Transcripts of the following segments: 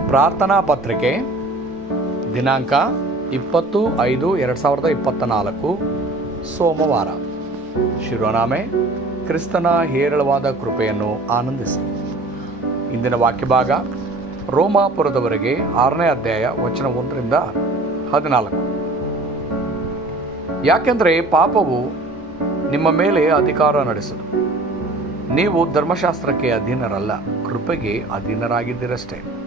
ಪ್ರಾರ್ಥನಾ ಪತ್ರಿಕೆ, ದಿನಾಂಕ ಇಪ್ಪತ್ತು ಐದು ಎರಡು ಸಾವಿರದ ಇಪ್ಪತ್ತ ನಾಲ್ಕು, ಸೋಮವಾರ. ಶಿರೋನಾಮೆ, ಕ್ರಿಸ್ತನ ಹೇರಳವಾದ ಕೃಪೆಯನ್ನು ಆನಂದಿಸಿ. ಇಂದಿನ ವಾಕ್ಯಭಾಗ, ರೋಮಾಪುರದವರೆಗೆ ಆರನೇ ಅಧ್ಯಾಯ ವಚನ ಒಂದರಿಂದ ಹದಿನಾಲ್ಕು. ಯಾಕೆಂದರೆ ಪಾಪವು ನಿಮ್ಮ ಮೇಲೆ ಅಧಿಕಾರ ನಡೆಸಿತು ನೀವು ಧರ್ಮಶಾಸ್ತ್ರಕ್ಕೆ ಅಧೀನರಲ್ಲ, ಕೃಪೆಗೆ ಅಧೀನರಾಗಿದ್ದಿರಷ್ಟೇ.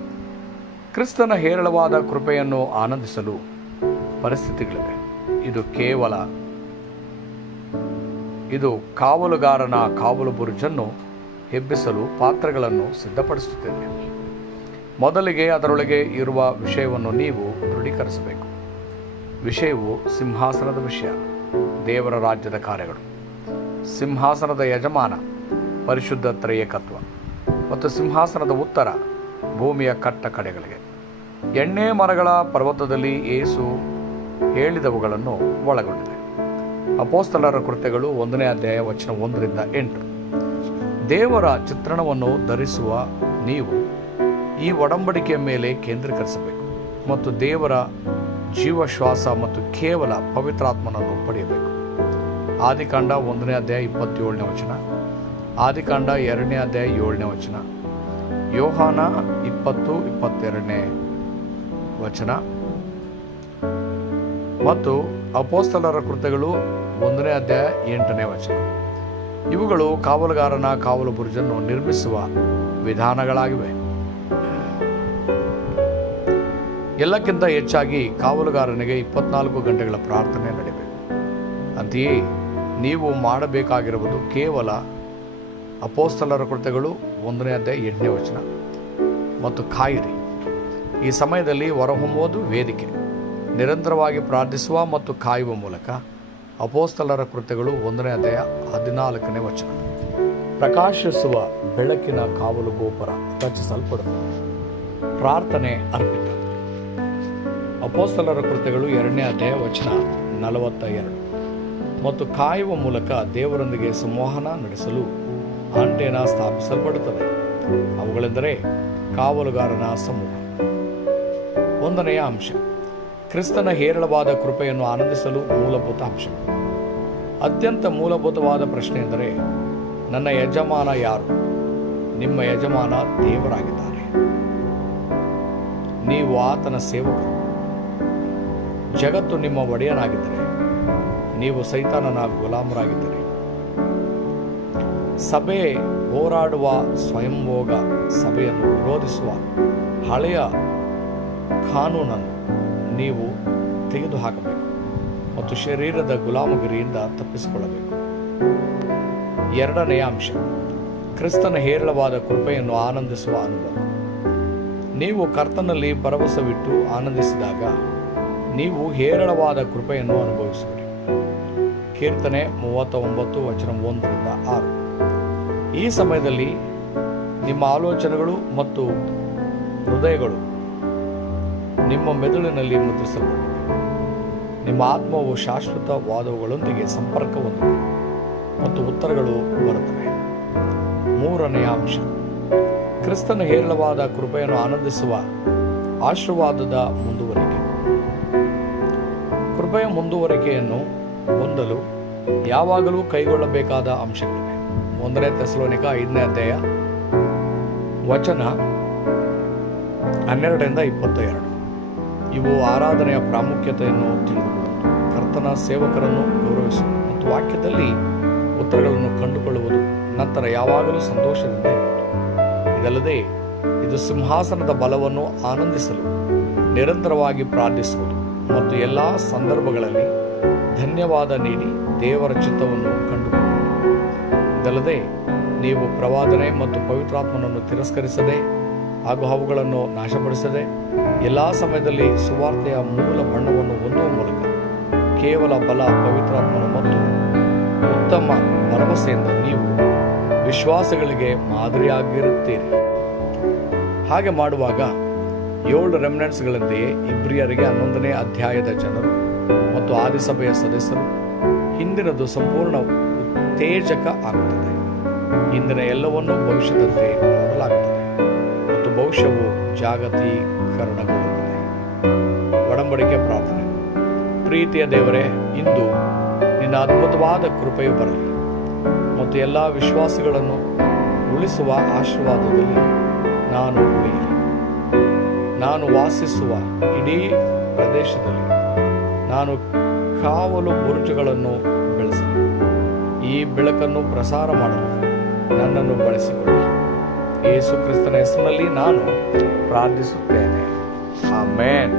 ಕ್ರಿಸ್ತನ ಹೇರಳವಾದ ಕೃಪೆಯನ್ನು ಆನಂದಿಸಲು ಪರಿಸ್ಥಿತಿಗಳಿವೆ. ಇದು ಕೇವಲ ಇದು ಕಾವಲುಗಾರನ ಕಾವಲು ಬುರುಜನ್ನು ಹೆಬ್ಬಿಸಲು ಪಾತ್ರಗಳನ್ನು ಸಿದ್ಧಪಡಿಸುತ್ತದೆ ಮೊದಲಿಗೆ ಅದರೊಳಗೆ ಇರುವ ವಿಷಯವನ್ನು ನೀವು ದೃಢೀಕರಿಸಬೇಕು. ವಿಷಯವು ಸಿಂಹಾಸನದ ವಿಷಯ, ದೇವರ ರಾಜ್ಯದ ಕಾರ್ಯಗಳು. ಸಿಂಹಾಸನದ ಯಜಮಾನ, ಪರಿಶುದ್ಧ ತ್ರಯೇಕತ್ವ. ಮತ್ತು ಸಿಂಹಾಸನದ ಉತ್ತರ ಭೂಮಿಯ ಕಟ್ಟ ಕಡೆಗಳಿಗೆ ಎಣ್ಣೆ ಮರಗಳ ಪರ್ವತದಲ್ಲಿ ಏಸು ಹೇಳಿದವುಗಳನ್ನು ಒಳಗೊಂಡಿದೆ. ಅಪೋಸ್ತಲರ ಕೃತ್ಯಗಳು ಒಂದನೇ ಅಧ್ಯಾಯ ವಚನ ಒಂದರಿಂದ ಎಂಟು. ದೇವರ ಚಿತ್ರಣವನ್ನು ಧರಿಸುವ ನೀವು ಈ ಒಡಂಬಡಿಕೆಯ ಮೇಲೆ ಕೇಂದ್ರೀಕರಿಸಬೇಕು ಮತ್ತು ದೇವರ ಜೀವಶ್ವಾಸ ಮತ್ತು ಕೇವಲ ಪವಿತ್ರಾತ್ಮನನ್ನು ಪಡೆಯಬೇಕು. ಆದಿಕಾಂಡ ಒಂದನೇ ಅಧ್ಯಾಯ ಇಪ್ಪತ್ತೇಳನೇ ವಚನ. ಆದಿಕಾಂಡ ಎರಡನೇ ಅಧ್ಯಾಯ ಏಳನೇ ವಚನ. ಯೋಹಾನ ಇಪ್ಪತ್ತು ಇಪ್ಪತ್ತೆರಡನೇ ವಚನ. ಮತ್ತು ಅಪೋಸ್ತಲರ ಕೃತ್ಯಗಳು ಒಂದನೇ ಅಧ್ಯಾಯ ಎಂಟನೇ ವಚನ. ಇವುಗಳು ಕಾವಲುಗಾರನ ಕಾವಲು ಬುರುಜನ್ನು ನಿರ್ಮಿಸುವ ವಿಧಾನಗಳಾಗಿವೆ. ಎಲ್ಲಕ್ಕಿಂತ ಹೆಚ್ಚಾಗಿ ಕಾವಲುಗಾರನಿಗೆ ಇಪ್ಪತ್ನಾಲ್ಕು ಗಂಟೆಗಳ ಪ್ರಾರ್ಥನೆ ನಡೆಯಬೇಕು. ಅಂತೆಯೇ ನೀವು ಮಾಡಬೇಕಾಗಿರುವುದು ಕೇವಲ ಅಪೋಸ್ತಲರ ಕೃತ್ಯಗಳು ಒಂದನೇ ಅಧ್ಯಾಯ ಎಂಟನೇ ವಚನ. ಮತ್ತು ಕಾಯಿರಿ, ಈ ಸಮಯದಲ್ಲಿ ಹೊರಹೊಮ್ಮುವುದು ವೇದಿಕೆ. ನಿರಂತರವಾಗಿ ಪ್ರಾರ್ಥಿಸುವ ಮತ್ತು ಕಾಯುವ ಮೂಲಕ ಅಪೋಸ್ತಲರ ಕೃತ್ಯಗಳು ಒಂದನೇ ಅಧ್ಯಾಯ ಹದಿನಾಲ್ಕನೇ ವಚನ. ಪ್ರಕಾಶಿಸುವ ಬೆಳಕಿನ ಕಾವಲು ಗೋಪುರ ರಚಿಸಲ್ಪಡುತ್ತದೆ. ಪ್ರಾರ್ಥನೆ ಅರ್ಪಿತ. ಅಪೋಸ್ತಲರ ಕೃತ್ಯಗಳು ಎರಡನೇ ಅಧ್ಯಾಯ ವಚನ ನಲವತ್ತ ಎರಡು. ಮತ್ತು ಕಾಯುವ ಮೂಲಕ ದೇವರೊಂದಿಗೆ ಸಂವಹನ ನಡೆಸಲು ಆಂಟೇನ ಸ್ಥಾಪಿಸಲ್ಪಡುತ್ತದೆ. ಅವುಗಳೆಂದರೆ ಕಾವಲುಗಾರನ ಸಮೂಹ. ಒಂದನೆಯ ಅಂಶ, ಕ್ರಿಸ್ತನ ಹೇರಳವಾದ ಕೃಪೆಯನ್ನು ಆನಂದಿಸಲು ಮೂಲಭೂತ ಅಂಶ. ಅತ್ಯಂತ ಮೂಲಭೂತವಾದ ಪ್ರಶ್ನೆ ಎಂದರೆ ನನ್ನ ಯಜಮಾನ ಯಾರು? ನಿಮ್ಮ ಯಜಮಾನ ದೇವರಾಗಿದ್ದಾರೆ. ನೀವು ಆತನ ಸೇವಕರು. ಜಗತ್ತು ನಿಮ್ಮ ಒಡೆಯನಾಗಿದ್ದರೆ, ನೀವು ಸೈತಾನನ ಗುಲಾಮರಾಗಿದ್ದರೆ ಸಭೆ ಹೋರಾಡುವ ಸ್ವಯಂಭೋಗ, ಸಭೆಯನ್ನು ವಿರೋಧಿಸುವ ಹಳೆಯ ಕಾನೂನನ್ನು ನೀವು ತೆಗೆದುಹಾಕಬೇಕು ಮತ್ತು ಶರೀರದ ಗುಲಾಮಗಿರಿಯಿಂದ ತಪ್ಪಿಸಿಕೊಳ್ಳಬೇಕು. ಎರಡನೆಯ ಅಂಶ, ಕ್ರಿಸ್ತನ ಹೇರಳವಾದ ಕೃಪೆಯನ್ನು ಆನಂದಿಸುವ ಅನುಭವ. ನೀವು ಕರ್ತನಲ್ಲಿ ಭರವಸವಿಟ್ಟು ಆನಂದಿಸಿದಾಗ ನೀವು ಹೇರಳವಾದ ಕೃಪೆಯನ್ನು ಅನುಭವಿಸುವಿರಿ. ಕೀರ್ತನೆ ಮೂವತ್ತ ಒಂಬತ್ತು ವಚನ ಒಂದರಿಂದ ಆರು. ಈ ಸಮಯದಲ್ಲಿ ನಿಮ್ಮ ಆಲೋಚನೆಗಳು ಮತ್ತು ಹೃದಯಗಳು ನಿಮ್ಮ ಮೆದುಳಿನಲ್ಲಿ ಮುದ್ರಿಸಲ್ಪಟ್ಟಿವೆ ನಿಮ್ಮ ಆತ್ಮವು ಶಾಶ್ವತವಾದವುಗಳೊಂದಿಗೆ ಸಂಪರ್ಕ ಹೊಂದಿದೆ ಮತ್ತು ಉತ್ತರಗಳು ಬರುತ್ತವೆ. ಮೂರನೆಯ ಅಂಶ, ಕ್ರಿಸ್ತನ ಹೇರಳವಾದ ಕೃಪೆಯನ್ನು ಆನಂದಿಸುವ ಆಶೀರ್ವಾದದ ಮುಂದುವರಿಕೆ. ಕೃಪೆಯ ಮುಂದುವರಿಕೆಯನ್ನು ಹೊಂದಲು ಯಾವಾಗಲೂ ಕೈಗೊಳ್ಳಬೇಕಾದ ಅಂಶಗಳಿವೆ. ಒಂದನೇ ತೆಸಲೋನಿಕ ಐದನೇ ಅಧ್ಯಾಯ. ವಚನ ಹನ್ನೆರಡರಿಂದ ಇಪ್ಪತ್ತ ಎರಡು ಇವು ಆರಾಧನೆಯ ಪ್ರಾಮುಖ್ಯತೆಯನ್ನು ತಿಳಿದುಕೊಳ್ಳುವುದು, ಕರ್ತನ ಸೇವಕರನ್ನು ಗೌರವಿಸುವುದು ಮತ್ತು ವಾಕ್ಯದಲ್ಲಿ ಉತ್ತರಗಳನ್ನು ಕಂಡುಕೊಳ್ಳುವುದು, ನಂತರ ಯಾವಾಗಲೂ ಸಂತೋಷದಿಂದ ಇದಲ್ಲದೆ, ಇದು ಸಿಂಹಾಸನದ ಬಲವನ್ನು ಆನಂದಿಸಲು, ನಿರಂತರವಾಗಿ ಪ್ರಾರ್ಥಿಸುವುದು ಮತ್ತು ಎಲ್ಲ ಸಂದರ್ಭಗಳಲ್ಲಿ ಧನ್ಯವಾದ ನೀಡಿ ದೇವರ ಚಿತ್ತವನ್ನು ಕಂಡುಕೊಳ್ಳುವುದು. ಇದಲ್ಲದೆ ನೀವು ಪ್ರವಾದನೆ ಮತ್ತು ಪವಿತ್ರಾತ್ಮನನ್ನು ತಿರಸ್ಕರಿಸದೆ ಹಾಗೂ ಅವುಗಳನ್ನು ನಾಶಪಡಿಸದೆ ಎಲ್ಲ ಸಮಯದಲ್ಲಿ ಸುವಾರ್ತೆಯ ಮೂಲ ಬಣ್ಣವನ್ನು ಹೊಂದುವ ಮೂಲಕ ಕೇವಲ ಬಲ, ಪವಿತ್ರಾತ್ಮನು ಮತ್ತು ಉತ್ತಮ ಭರವಸೆಯಿಂದ ನೀವು ವಿಶ್ವಾಸಗಳಿಗೆ ಮಾದರಿಯಾಗಿರುತ್ತೀರಿ. ಹಾಗೆ ಮಾಡುವಾಗ ಏಳು ರೆಮಿನೆಂಟ್ಸ್ಗಳಂತೆಯೇ ಇಬ್ರಿಯರಿಗೆ ಹನ್ನೊಂದನೇ ಅಧ್ಯಾಯದ ಜನರು ಮತ್ತು ಆದಿಸಭೆಯ ಸದಸ್ಯರು, ಹಿಂದಿನದು ಸಂಪೂರ್ಣ ಉತ್ತೇಜಕ ಆಗುತ್ತದೆ ಇಂದಿನ ಎಲ್ಲವನ್ನೂ ಭವಿಷ್ಯದಂತೆ ನೋಡಲಾಗುತ್ತದೆ ಮತ್ತು ಭವಿಷ್ಯವು ಜಾಗತೀಕರಣಗೊಳ್ಳುತ್ತದೆ. ಒಡಂಬಡಿಕೆ ಪ್ರಾರ್ಥನೆ. ಪ್ರೀತಿಯ ದೇವರೇ, ಇಂದು ನಿನ್ನ ಅದ್ಭುತವಾದ ಕೃಪೆಯು ಬರಲಿ. ಮತ್ತು ಎಲ್ಲ ವಿಶ್ವಾಸಿಗಳನ್ನು ಉಳಿಸುವ ಆಶೀರ್ವಾದದಲ್ಲಿ ನಾನು ಉಳಿಯಲಿ. ನಾನು ವಾಸಿಸುವ ಇಡೀ ಪ್ರದೇಶದಲ್ಲಿ ನಾನು ಕಾವಲು ಬುರುಜುಗಳನ್ನು ಬೆಳೆಸಲಿ. ಈ ಬೆಳಕನ್ನು ಪ್ರಸಾರ ಮಾಡಲು ನನ್ನನ್ನು ಬಳಸಿಕೊಳ್ಳಿ. ಯೇಸು ಕ್ರಿಸ್ತನ ಹೆಸರಿನಲ್ಲಿ ನಾನು ಪ್ರಾರ್ಥಿಸುತ್ತೇನೆ. ಆಮೇನ್.